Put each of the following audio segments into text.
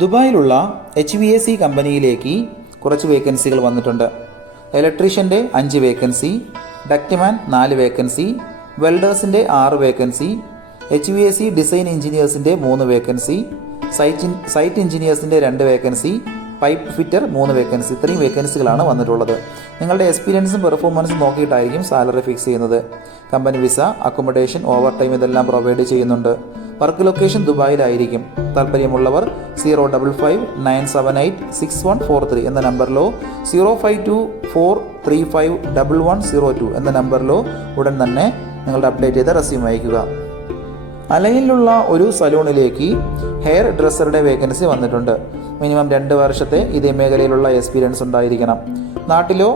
ദുബായിലുള്ള H V A C കമ്പനിയിലേക്ക് കുറച്ച് വേക്കൻസികൾ വന്നിട്ടുണ്ട്. ഇലക്ട്രീഷ്യന്റെ അഞ്ച് വേക്കൻസി ഡക്റ്റ്മാൻ നാല് വേക്കൻസി വെൽഡേഴ്സിന്റെ ആറ് vacancy H V A C design എഞ്ചിനീയേഴ്സിന്റെ മൂന്ന് വേക്കൻസി സൈറ്റ് സൈറ്റ് എഞ്ചിനീയേഴ്സിന്റെ രണ്ട് വേക്കൻസി പൈപ്പ് ഫിറ്റർ മൂന്ന് വേക്കൻസി ഇത്രയും വേക്കൻസികളാണ് വന്നിട്ടുള്ളത്. നിങ്ങളുടെ എക്സ്പീരിയൻസും പെർഫോമൻസും നോക്കിയിട്ടായിരിക്കും സാലറി ഫിക്സ് ചെയ്യുന്നത്. Company visa accommodation over time ഇതെല്ലാം പ്രൊവൈഡ് ചെയ്യുന്നുണ്ട്. വർക്ക് ലൊക്കേഷൻ ദുബായിലായിരിക്കും. താല്പര്യമുള്ളവർ zero double five nine seven eight six one four three എന്ന നമ്പറിലോ zero five two four three five double one zero two എന്ന നമ്പറിലോ ഉടൻ തന്നെ നിങ്ങളുടെ അപ്ഡേറ്റ് ചെയ്ത റെസ്യൂം അയയ്ക്കുക. അലയിലുള്ള ഒരു സലൂണിലേക്ക് ഹെയർ ഡ്രസ്സറുടെ വേക്കൻസി വന്നിട്ടുണ്ട്. മിനിമം രണ്ട് വർഷത്തെ ഇതേ മേഖലയിലുള്ള എക്സ്പീരിയൻസ് ഉണ്ടായിരിക്കണം. നാട്ടിലോ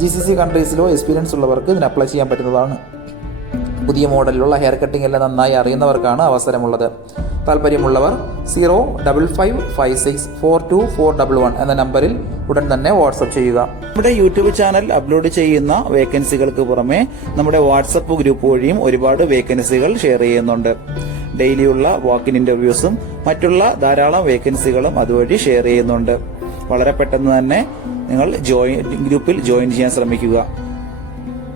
ജി സി സി കൺട്രീസിലോ എക്സ്പീരിയൻസ് ഉള്ളവർക്ക് ഇതിന് അപ്ലൈ ചെയ്യാൻ പറ്റുന്നതാണ്. പുതിയ മോഡലിലുള്ള ഹെയർ കട്ടിംഗ് എല്ലാം നന്നായി അറിയുന്നവർക്കാണ് അവസരമുള്ളത്. താല്പര്യമുള്ളവർ zero double five five six four two four double one എന്ന നമ്പറിൽ ഉടൻ തന്നെ വാട്സപ്പ് ചെയ്യുക. നമ്മുടെ യൂട്യൂബ് ചാനൽ അപ്ലോഡ് ചെയ്യുന്ന വേക്കൻസികൾക്ക് പുറമെ നമ്മുടെ വാട്സപ്പ് ഗ്രൂപ്പ് വഴിയും ഒരുപാട് വേക്കൻസികൾ ഷെയർ ചെയ്യുന്നുണ്ട്. ഡെയിലിയുള്ള വാക്കിൻ ഇന്റർവ്യൂസും മറ്റുള്ള ധാരാളം വേക്കൻസികളും അതുവഴി ഷെയർ ചെയ്യുന്നുണ്ട്. വളരെ പെട്ടെന്ന് തന്നെ നിങ്ങൾ ജോയിൻ ഗ്രൂപ്പിൽ ജോയിൻ ചെയ്യാൻ ശ്രമിക്കുക.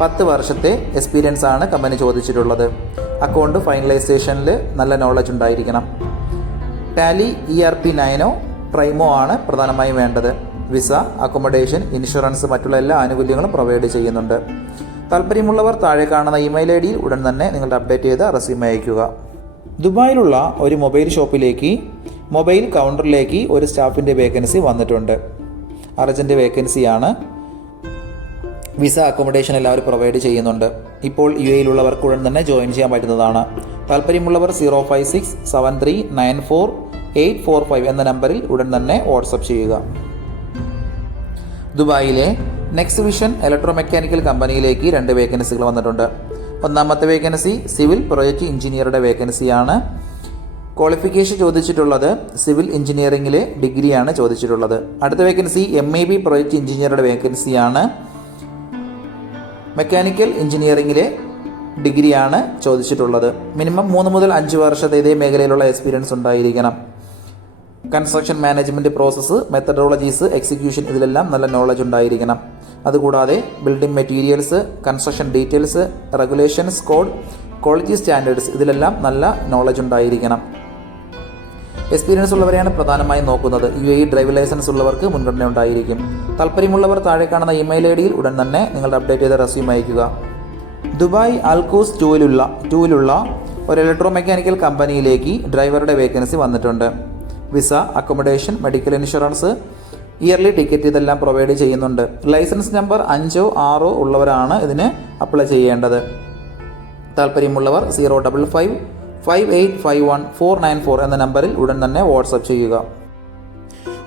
പത്ത് വർഷത്തെ എക്സ്പീരിയൻസ് ആണ് കമ്പനി ചോദിച്ചിട്ടുള്ളത്. അക്കൗണ്ട് ഫൈനലൈസേഷനിൽ നല്ല നോളജ് ഉണ്ടായിരിക്കണം. ടാലി ഇ ആർ പി നയനോ പ്രൈമോ ആണ് പ്രധാനമായും വേണ്ടത്. വിസ അക്കോമഡേഷൻ ഇൻഷുറൻസ് മറ്റുള്ള എല്ലാ ആനുകൂല്യങ്ങളും പ്രൊവൈഡ് ചെയ്യുന്നുണ്ട്. താല്പര്യമുള്ളവർ താഴെ കാണുന്ന ഇമെയിൽ ഐ ഡിയിൽ ഉടൻ തന്നെ നിങ്ങളുടെ അപ്ഡേറ്റ് ചെയ്ത റെസ്യൂമെ അയയ്ക്കുക. ദുബായിലുള്ള ഒരു മൊബൈൽ ഷോപ്പിലേക്ക് മൊബൈൽ കൗണ്ടറിലേക്ക് ഒരു സ്റ്റാഫിന്റെ വേക്കൻസി വന്നിട്ടുണ്ട്. അർജന്റ് വേക്കൻസിയാണ് വിസ അക്കോമഡേഷൻ എല്ലാവരും പ്രൊവൈഡ് ചെയ്യുന്നുണ്ട്. ഇപ്പോൾ യു എയിലുള്ളവർക്ക് ഉടൻ തന്നെ ജോയിൻ ചെയ്യാൻ പറ്റുന്നതാണ്. താല്പര്യമുള്ളവർ zero five six seven three nine four eight four five എന്ന നമ്പറിൽ ഉടൻ തന്നെ വാട്സപ്പ് ചെയ്യുക. ദുബായിലെ നെക്സ്റ്റ് വിഷൻ ഇലക്ട്രോ മെക്കാനിക്കൽ കമ്പനിയിലേക്ക് രണ്ട് വേക്കൻസികൾ വന്നിട്ടുണ്ട്. ഒന്നാമത്തെ വേക്കൻസി സിവിൽ പ്രൊജക്ട് എഞ്ചിനീയറുടെ വേക്കൻസിയാണ് ക്വാളിഫിക്കേഷൻ ചോദിച്ചിട്ടുള്ളത് സിവിൽ എഞ്ചിനീയറിംഗിലെ ഡിഗ്രിയാണ് ചോദിച്ചിട്ടുള്ളത്. അടുത്ത vacancy M A B project എഞ്ചിനീയറുടെ വേക്കൻസിയാണ് മെക്കാനിക്കൽ എഞ്ചിനീയറിംഗിലെ ഡിഗ്രിയാണ് ചോദിച്ചിട്ടുള്ളത്. മിനിമം മൂന്ന് മുതൽ അഞ്ച് വർഷത്തെ ഇതേ മേഖലയിലുള്ള എക്സ്പീരിയൻസ് ഉണ്ടായിരിക്കണം. Construction management process methodologies execution ഇതിലെല്ലാം നല്ല നോളജ് ഉണ്ടായിരിക്കണം. അതുകൂടാതെ building materials construction details regulations code quality standards ഇതിലെല്ലാം നല്ല നോളജ് ഉണ്ടായിരിക്കണം. എക്സ്പീരിയൻസ് ഉള്ളവരെയാണ് പ്രധാനമായും നോക്കുന്നത്. യു എ ഡ്രൈവിംഗ് ലൈസൻസ് ഉള്ളവർക്ക് മുൻഗണന ഉണ്ടായിരിക്കും. താല്പര്യമുള്ളവർ താഴെ കാണുന്ന ഇമെയിൽ ഐ ഡിയിൽ ഉടൻ തന്നെ നിങ്ങളുടെ അപ്ഡേറ്റ് ചെയ്ത റെസ്യൂം അയക്കുക ദുബായ് അൽക്കൂസ് ടൂവിലുള്ള ടൂവിലുള്ള ഒരു ഇലക്ട്രോ മെക്കാനിക്കൽ കമ്പനിയിലേക്ക് ഡ്രൈവറുടെ വേക്കൻസി വന്നിട്ടുണ്ട്. Visa accommodation medical insurance yearly ticket ഇതെല്ലാം പ്രൊവൈഡ് ചെയ്യുന്നുണ്ട്. ലൈസൻസ് നമ്പർ അഞ്ചോ ആറോ ഉള്ളവരാണ് ഇതിന് അപ്ലൈ ചെയ്യേണ്ടത്. താല്പര്യമുള്ളവർ zero double five five eight five one four nine four എന്ന നമ്പറിൽ ഉടൻ തന്നെ വാട്സപ്പ് ചെയ്യുക.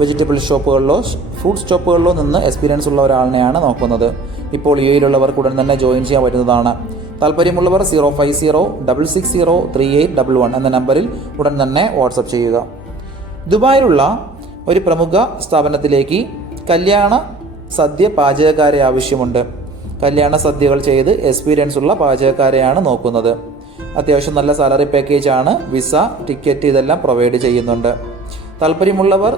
വെജിറ്റബിൾ ഷോപ്പുകളിലോ ഫ്രൂട്ട് ഷോപ്പുകളിലോ നിന്ന് എക്സ്പീരിയൻസ് ഉള്ള ഒരാളിനെയാണ് നോക്കുന്നത്. ഇപ്പോൾ യു എയിലുള്ളവർക്ക് ഉടൻ തന്നെ ജോയിൻ ചെയ്യാൻ പറ്റുന്നതാണ്. താല്പര്യമുള്ളവർ zero five zero double six zero three eight double one എന്ന നമ്പറിൽ ഉടൻ തന്നെ വാട്സപ്പ് ചെയ്യുക. ദുബായിലുള്ള ഒരു പ്രമുഖ സ്ഥാപനത്തിലേക്ക് കല്യാണ സദ്യ പാചകക്കാരെ ആവശ്യമുണ്ട്. കല്യാണ സദ്യകൾ ചെയ്ത് എക്സ്പീരിയൻസ് ഉള്ള പാചകക്കാരെയാണ് നോക്കുന്നത്. അത്യാവശ്യം നല്ല സാലറി പാക്കേജാണ് വിസ ടിക്കറ്റ് ഇതെല്ലാം പ്രൊവൈഡ് ചെയ്യുന്നുണ്ട്. താല്പര്യമുള്ളവർ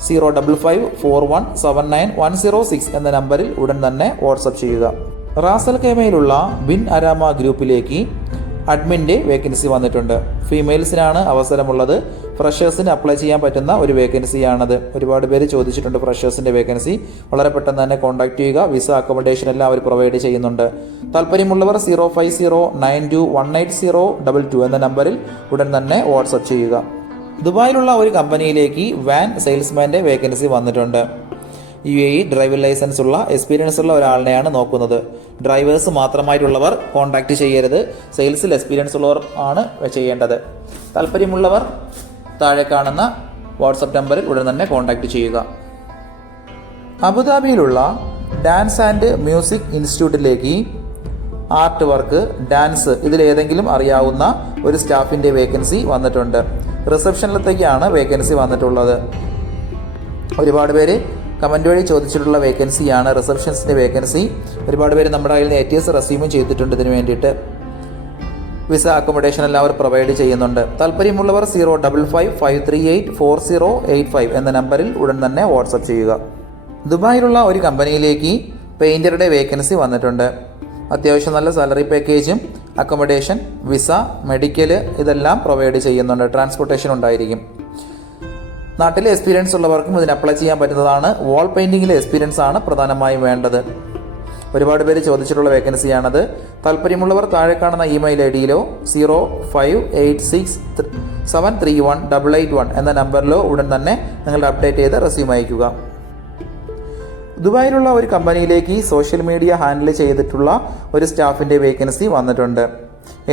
zero double five four one seven nine one zero six എന്ന നമ്പറിൽ ഉടൻ തന്നെ വാട്സപ്പ് ചെയ്യുക. റാസൽ കേമയിലുള്ള ബിൻ അരാമ ഗ്രൂപ്പിലേക്ക് അഡ്മിന്റെ വേക്കൻസി വന്നിട്ടുണ്ട്. ഫീമെയിൽസിനാണ് അവസരമുള്ളത്. ഫ്രഷേഴ്സിന് അപ്ലൈ ചെയ്യാൻ പറ്റുന്ന ഒരു വേക്കൻസിയാണത്. ഒരുപാട് പേര് ചോദിച്ചിട്ടുണ്ട് ഫ്രഷേഴ്സിന്റെ വേക്കൻസി. വളരെ പെട്ടെന്ന് തന്നെ കോൺടാക്ട് ചെയ്യുക. വിസ അക്കോമഡേഷൻ എല്ലാം അവർ പ്രൊവൈഡ് ചെയ്യുന്നുണ്ട്. താല്പര്യമുള്ളവർ zero five zero nine two one eight zero double two എന്ന നമ്പറിൽ ഉടൻ തന്നെ വാട്സപ്പ് ചെയ്യുക. ദുബായിലുള്ള ഒരു കമ്പനിയിലേക്ക് വാൻ സെയിൽസ്മാന്റെ വേക്കൻസി വന്നിട്ടുണ്ട്. U A E driving licence ഉള്ള എക്സ്പീരിയൻസ് ഉള്ള ഒരാളിനെയാണ് നോക്കുന്നത്. ഡ്രൈവേഴ്സ് മാത്രമായിട്ടുള്ളവർ കോൺടാക്ട് ചെയ്യരുത്. സെയിൽസിൽ എക്സ്പീരിയൻസ് ഉള്ളവർ ആണ് ചെയ്യേണ്ടത്. താല്പര്യമുള്ളവർ താഴെ കാണുന്ന വാട്സപ്പ് നമ്പറിൽ ഉടൻ തന്നെ കോൺടാക്ട് ചെയ്യുക. അബുദാബിയിലുള്ള ഡാൻസ് ആൻഡ് മ്യൂസിക് ഇൻസ്റ്റിറ്റ്യൂട്ടിലേക്ക് ആർട്ട് വർക്ക് ഡാൻസ് ഇതിലേതെങ്കിലും അറിയാവുന്ന ഒരു സ്റ്റാഫിന്റെ വേക്കൻസി വന്നിട്ടുണ്ട്. റിസപ്ഷനിലത്തേക്കാണ് വേക്കൻസി വന്നിട്ടുള്ളത്. ഒരുപാട് പേര് കമന്റ് വഴി ചോദിച്ചിട്ടുള്ള വേക്കൻസിയാണ്. റിസപ്ഷൻസിന്റെ വേക്കൻസി ഒരുപാട് പേര് നമ്മുടെ കയ്യിൽ നിന്ന് എ ടി എസ് റെസ്യൂമും ചെയ്തിട്ടുണ്ട് ഇതിന് വേണ്ടിയിട്ട്. വിസ അക്കോമഡേഷൻ എല്ലാം അവർ പ്രൊവൈഡ് ചെയ്യുന്നുണ്ട്. താല്പര്യമുള്ളവർ zero double five five three eight four zero eight five എന്ന നമ്പറിൽ ഉടൻ തന്നെ വാട്സപ്പ് ചെയ്യുക. ദുബായിലുള്ള ഒരു കമ്പനിയിലേക്ക് പെയിന്ററുടെ വേക്കൻസി വന്നിട്ടുണ്ട്. അത്യാവശ്യം നല്ല സാലറി പാക്കേജും അക്കോമഡേഷൻ വിസ മെഡിക്കൽ ഇതെല്ലാം പ്രൊവൈഡ് ചെയ്യുന്നുണ്ട്. ട്രാൻസ്പോർട്ടേഷൻ ഉണ്ടായിരിക്കും. നാട്ടിലെ എക്സ്പീരിയൻസ് ഉള്ളവർക്കും ഇതിന് അപ്ലൈ ചെയ്യാൻ പറ്റുന്നതാണ്. വാൾ പെയിന്റിങ്ങിലെ എക്സ്പീരിയൻസ് ആണ് പ്രധാനമായും വേണ്ടത്. ഒരുപാട് പേര് ചോദിച്ചിട്ടുള്ള വേക്കൻസിയാണത്. താല്പര്യമുള്ളവർ താഴെ കാണുന്ന email I ഡിയിലോ zero five eight six seven three one double eight one എന്ന നമ്പറിലോ ഉടൻ തന്നെ നിങ്ങളുടെ അപ്ഡേറ്റ് ചെയ്ത് റെസ്യൂം അയക്കുക ദുബായിലുള്ള ഒരു കമ്പനിയിലേക്ക് സോഷ്യൽ മീഡിയ ഹാൻഡിൽ ചെയ്തിട്ടുള്ള ഒരു സ്റ്റാഫിന്റെ വേക്കൻസി വന്നിട്ടുണ്ട്.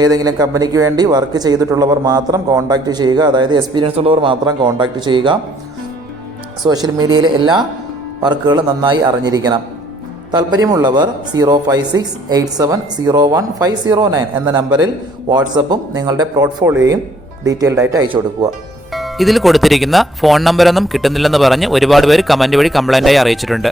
ഏതെങ്കിലും കമ്പനിക്ക് വേണ്ടി വർക്ക് ചെയ്തിട്ടുള്ളവർ മാത്രം കോൺടാക്റ്റ് ചെയ്യുക അതായത് എക്സ്പീരിയൻസ് ഉള്ളവർ മാത്രം കോൺടാക്റ്റ് ചെയ്യുക. സോഷ്യൽ മീഡിയയിലെ എല്ലാ വർക്കുകളും നന്നായി അറിഞ്ഞിരിക്കണം. താല്പര്യമുള്ളവർ zero five six eight seven zero one five zero nine എന്ന നമ്പറിൽ വാട്സപ്പും നിങ്ങളുടെ പോർട്ട്ഫോളിയോയും ഡീറ്റെയിൽഡ് ആയിട്ട് അയച്ചു കൊടുക്കുക. ഇതിൽ കൊടുത്തിരിക്കുന്ന ഫോൺ നമ്പറൊന്നും കിട്ടുന്നില്ലെന്ന് പറഞ്ഞ് ഒരുപാട് പേര് കമന്റ് വഴി കംപ്ലൈന്റ് ആയി അറിയിച്ചിട്ടുണ്ട്.